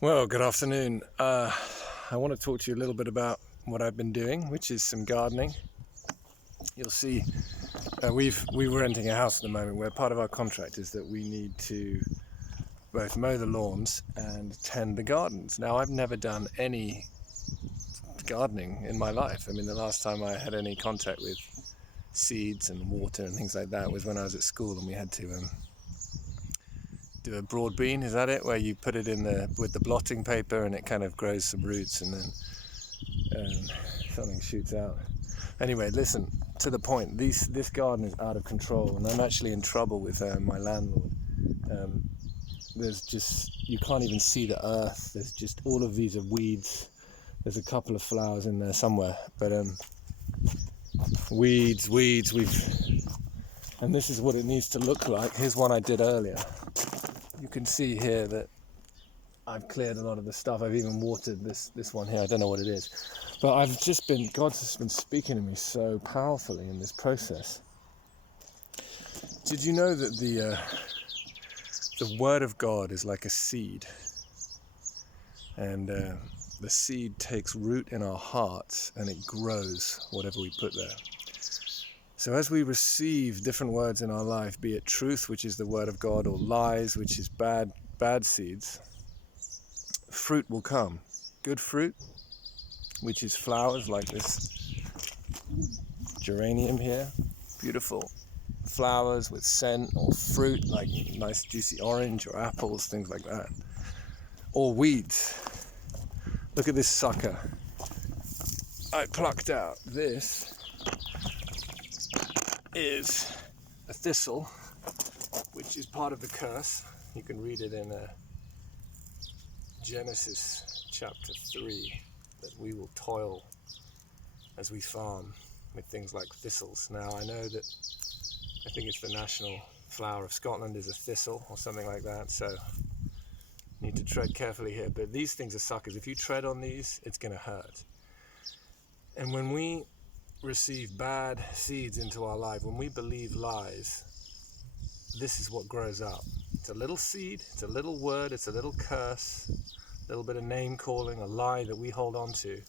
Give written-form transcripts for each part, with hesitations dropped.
Well, good afternoon. I want to talk to you a little bit about what I've been doing, which is some gardening. You'll see we're renting a house at the moment where part of our contract is that we need to both mow the lawns and tend the gardens. Now, I've never done any gardening in my life. I mean, the last time I had any contact with seeds and water and things like that was when I was at school and we had to do a broad bean. Is that it? Where you put it in with the blotting paper and it kind of grows some roots and then something shoots out. Anyway, listen, to the point. This garden is out of control and I'm actually in trouble with my landlord. There's just, you can't even see the earth. There's just, all of these are weeds. There's a couple of flowers in there somewhere, but weeds, and this is what it needs to look like. Here's one I did earlier. You can see here that I've cleared a lot of the stuff. I've even watered this one here. I don't know what it is. But God's just been speaking to me so powerfully in this process. Did you know that the Word of God is like a seed? And the seed takes root in our hearts and it grows whatever we put there. So as we receive different words in our life, be it truth, which is the word of God, or lies, which is bad seeds, fruit will come. Good fruit, which is flowers like this geranium here, beautiful flowers with scent, or fruit like nice juicy orange or apples, things like that. Or weeds. Look at this sucker. I plucked out. This is a thistle, which is part of the curse. You can read it in Genesis chapter 3, that we will toil as we farm with things like thistles. Now I know that I think it's the national flower of Scotland is a thistle or something like that, so need to tread carefully here, but these things are suckers. If you tread on these, it's going to hurt. And when we receive bad seeds into our life, when we believe lies, this is what grows up. It's a little seed, it's a little word, it's a little curse, a little bit of name calling, a lie that we hold on to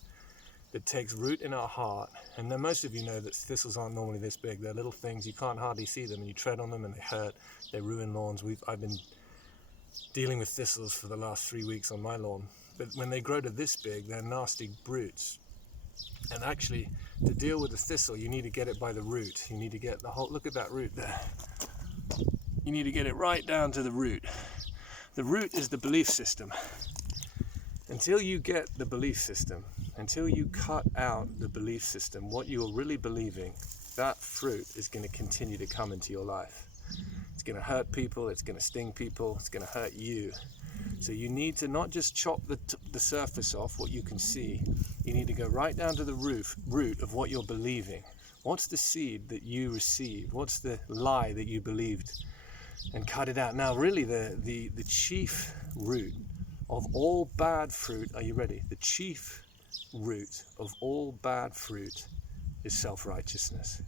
that takes root in our heart. And then most of you know that thistles aren't normally this big. They're little things, you can't hardly see them, and you tread on them and they hurt, they ruin lawns. I've been dealing with thistles for the last 3 weeks on my lawn, but when they grow to this big, they're nasty brutes. And actually, to deal with the thistle, you need to get it by the root. You need to get the whole, look at that root there. You need to get it right down to the root. The root is the belief system. Until you get the belief system, until you cut out the belief system, what you're really believing, that fruit is going to continue to come into your life. It's going to hurt people, it's going to sting people, it's going to hurt you. So you need to not just chop the surface off, what you can see. You need to go right down to the root of what you're believing. What's the seed that you received? What's the lie that you believed? And cut it out. Now really the chief root of all bad fruit, are you ready? The chief root of all bad fruit is self-righteousness.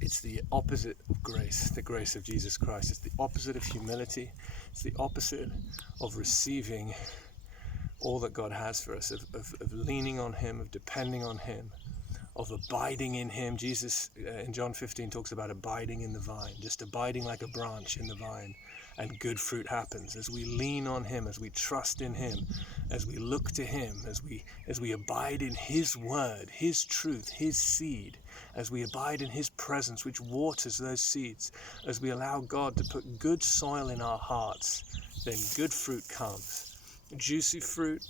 It's the opposite of grace, the grace of Jesus Christ. It's the opposite of humility. It's the opposite of receiving all that God has for us, of leaning on Him, of depending on Him, of abiding in Him. Jesus in John 15 talks about abiding in the vine, just abiding like a branch in the vine, and good fruit happens as we lean on Him, as we trust in Him, as we look to Him, as we abide in His word, His truth, His seed, as we abide in His presence, which waters those seeds, as we allow God to put good soil in our hearts, then good fruit comes. Juicy fruit,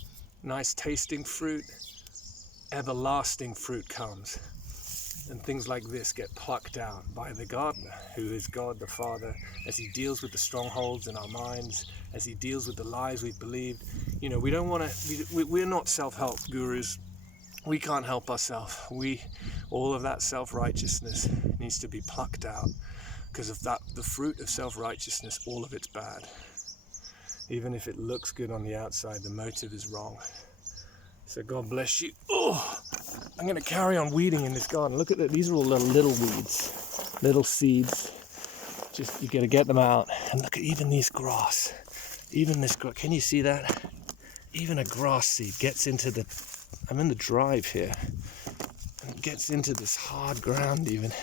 nice tasting fruit, everlasting fruit comes. And things like this get plucked out by the gardener, who is God the Father, as He deals with the strongholds in our minds, as He deals with the lies we've believed. You know, we don't want to, we're not self-help gurus. We can't help ourselves. All of that self-righteousness needs to be plucked out, because of that, the fruit of self-righteousness, all of it's bad. Even if it looks good on the outside, the motive is wrong. So God bless you. Oh, I'm going to carry on weeding in this garden. Look at that. These are all little weeds, little seeds. Just, you got to get them out. And look at even these grass. Even this, can you see that? Even a grass seed gets into the, I'm in the drive here, and it gets into this hard ground even.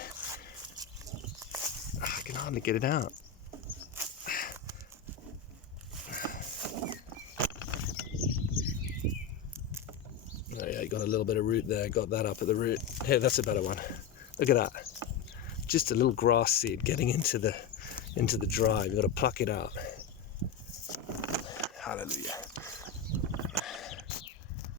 I can hardly get it out. Oh yeah, got a little bit of root there, got that up at the root. Here, that's a better one. Look at that. Just a little grass seed getting into the drive. You've got to pluck it out. Hallelujah.